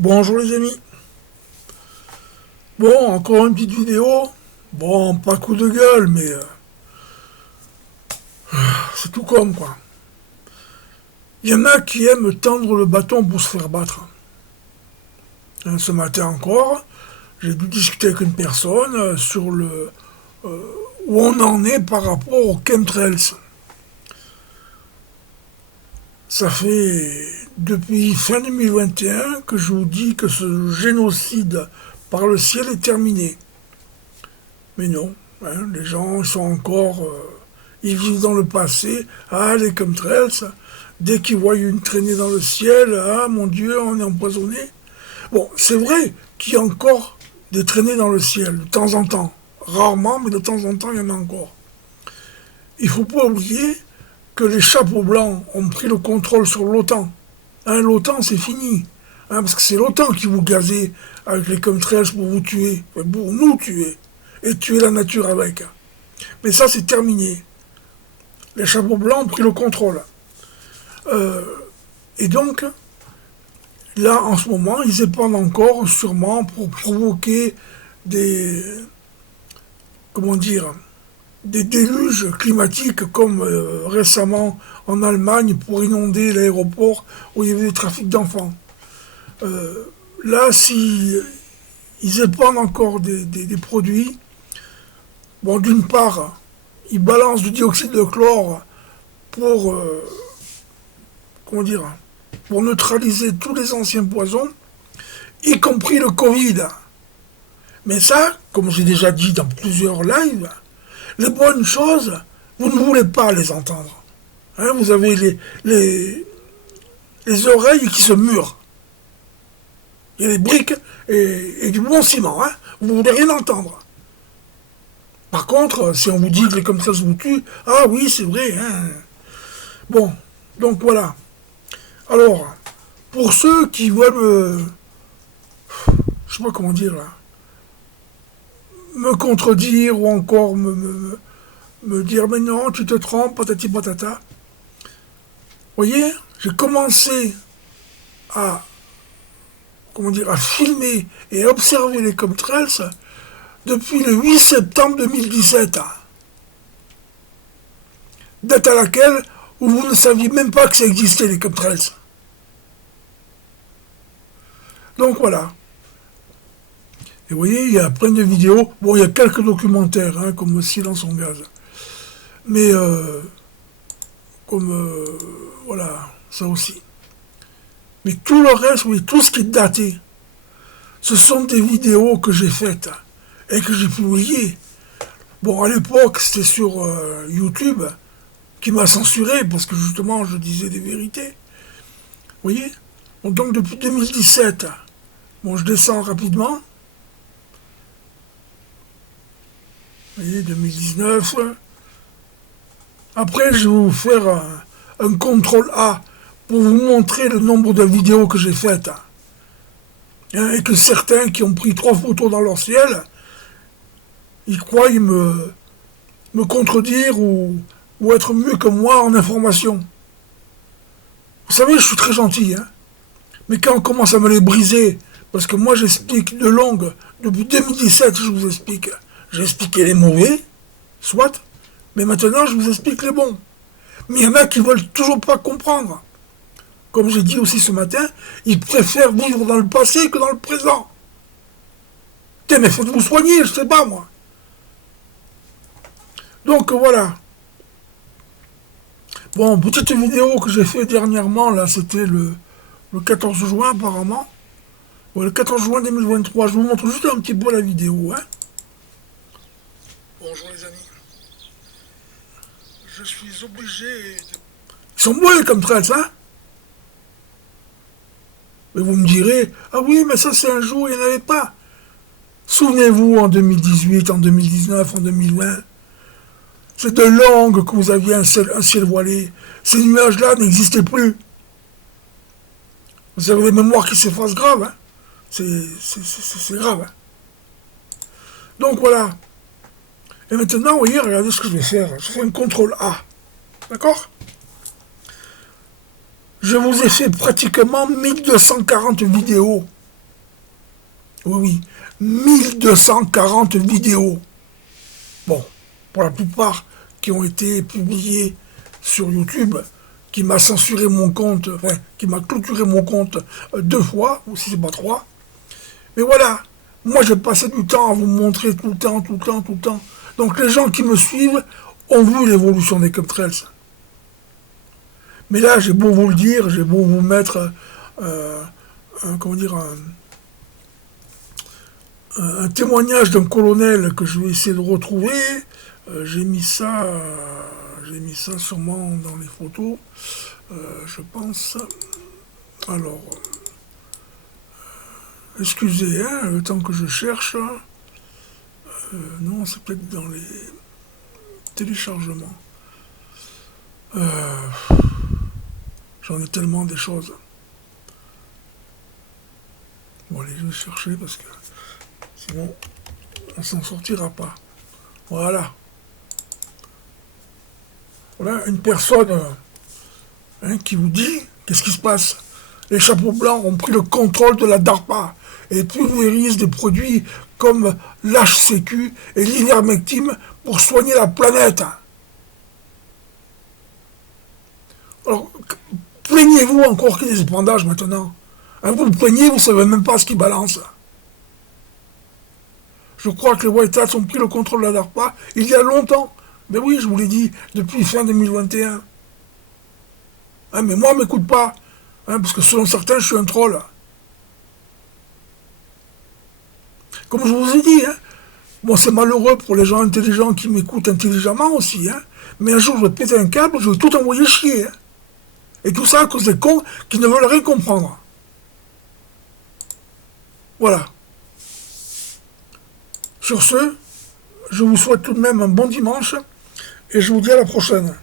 Bonjour les amis. Bon, encore une petite vidéo. Bon, pas coup de gueule, mais c'est tout comme quoi. Il y en a qui aiment tendre le bâton pour se faire battre. Ce matin encore, j'ai dû discuter avec une personne sur le où on en est par rapport aux chemtrails. Ça fait depuis fin 2021 que je vous dis que ce génocide par le ciel est terminé. Mais non, hein, les gens ils sont encore... ils vivent dans le passé. Ah, les chemtrails, dès qu'ils voient une traînée dans le ciel, ah mon Dieu, on est empoisonné. Bon, c'est vrai qu'il y a encore des traînées dans le ciel, de temps en temps. Rarement, mais de temps en temps, il y en a encore. Il ne faut pas oublier que les chapeaux blancs ont pris le contrôle sur l'OTAN. Hein, l'OTAN, c'est fini. Hein, parce que c'est l'OTAN qui vous gazait avec les chemtrails pour vous tuer, pour nous tuer, et tuer la nature avec. Mais ça, c'est terminé. Les chapeaux blancs ont pris le contrôle. Euh, et donc, là, en ce moment, ils épandent encore, sûrement, pour provoquer des... comment dire, des déluges climatiques comme récemment en Allemagne pour inonder l'aéroport où il y avait des trafics d'enfants. Euh, Là, si ils épandent encore des produits, bon, d'une part, ils balancent du dioxyde de chlore pour, comment dire, pour neutraliser tous les anciens poisons, y compris le Covid. Mais ça, comme j'ai déjà dit dans plusieurs lives, les bonnes choses, vous ne voulez pas les entendre. Hein, vous avez les oreilles qui se murent. Il y a des briques et du bon ciment. Hein. Vous ne voulez rien entendre. Par contre, si on vous dit que les comme ça se vous tuent, ah oui, c'est vrai. Hein. Bon, donc voilà. Alors, pour ceux qui veulent je sais pas comment dire là, me contredire ou encore me dire mais non, tu te trompes, patati patata. Vous voyez, j'ai commencé à, comment dire, à filmer et à observer les chemtrails depuis le 8 septembre 2017, date à laquelle où vous ne saviez même pas que ça existait les chemtrails. Donc voilà. Et vous voyez, il y a plein de vidéos. Bon, il y a quelques documentaires, hein, comme Silence en gaz. Mais, comme, voilà, ça aussi. Mais tout le reste, oui, tout ce qui est daté, ce sont des vidéos que j'ai faites et que j'ai publiées. Bon, à l'époque, c'était sur YouTube, qui m'a censuré parce que justement, je disais des vérités. Vous voyez? Bon, donc depuis 2017, bon, je descends rapidement. Vous voyez, 2019. Après, je vais vous faire un contrôle A pour vous montrer le nombre de vidéos que j'ai faites. Hein, et que certains qui ont pris 3 photos dans leur ciel, ils croient me contredire ou être mieux que moi en information. Vous savez, je suis très gentil, hein. Mais quand on commence à me les briser, parce que moi j'explique de longue, depuis 2017 je vous explique. J'ai expliqué les mauvais, soit, mais maintenant je vous explique les bons. Mais il y en a qui veulent toujours pas comprendre. Comme j'ai dit aussi ce matin, ils préfèrent vivre dans le passé que dans le présent. Tiens, mais faites-vous soigner, je sais pas moi. Donc voilà. Bon, petite vidéo que j'ai fait dernièrement, là, c'était le 14 juin apparemment. Ouais, le 14 juin 2023, je vous montre juste un petit peu la vidéo. Hein. Bonjour les amis. Je suis obligé de... Ils sont beaux les chemtrails, hein. Mais vous me direz, ah oui, mais ça c'est un jour, il n'y en avait pas. Souvenez-vous en 2018, en 2019, en 2020, c'est de longue que vous aviez un ciel voilé. Ces nuages-là n'existaient plus. Vous avez des mémoires qui s'effacent grave. Hein. C'est grave. Hein. Donc voilà. Et maintenant, vous voyez, regardez ce que je vais faire. Je fais un contrôle A. D'accord? Je vous ai fait pratiquement 1240 vidéos. Oui, oui, 1240 vidéos. Bon, pour la plupart qui ont été publiées sur YouTube, qui m'a censuré mon compte, enfin, qui m'a clôturé mon compte 2 fois, ou si c'est pas 3. Mais voilà, moi j'ai passé du temps à vous montrer tout le temps, tout le temps, tout le temps. Donc les gens qui me suivent ont vu l'évolution des chemtrails. Mais là, j'ai beau vous le dire, j'ai beau vous mettre comment dire, un témoignage d'un colonel que je vais essayer de retrouver. J'ai mis ça sûrement dans les photos, je pense. Alors, excusez, hein, le temps que je cherche. Non, c'est peut-être dans les téléchargements. J'en ai tellement des choses. Bon, allez, je vais chercher parce que sinon, on s'en sortira pas. Voilà. Voilà une personne qui vous dit qu'est-ce qui se passe. Les chapeaux blancs ont pris le contrôle de la DARPA et pulvérisent des produits comme l'HCQ et l'ivermectine pour soigner la planète. Alors, plaignez-vous encore qu'il y ait des épandages maintenant. Hein, vous le plaignez, vous ne savez même pas ce qui balance. Je crois que les White Hats ont pris le contrôle de la DARPA il y a longtemps. Mais oui, je vous l'ai dit, depuis fin 2021. Hein, mais moi, on m'écoute pas. Hein, parce que selon certains, je suis un troll. Comme je vous ai dit, hein, bon, c'est malheureux pour les gens intelligents qui m'écoutent intelligemment aussi. Hein, mais un jour, je vais péter un câble, je vais tout envoyer chier. Hein. Et tout ça à cause des cons qui ne veulent rien comprendre. Voilà. Sur ce, je vous souhaite tout de même un bon dimanche et je vous dis à la prochaine.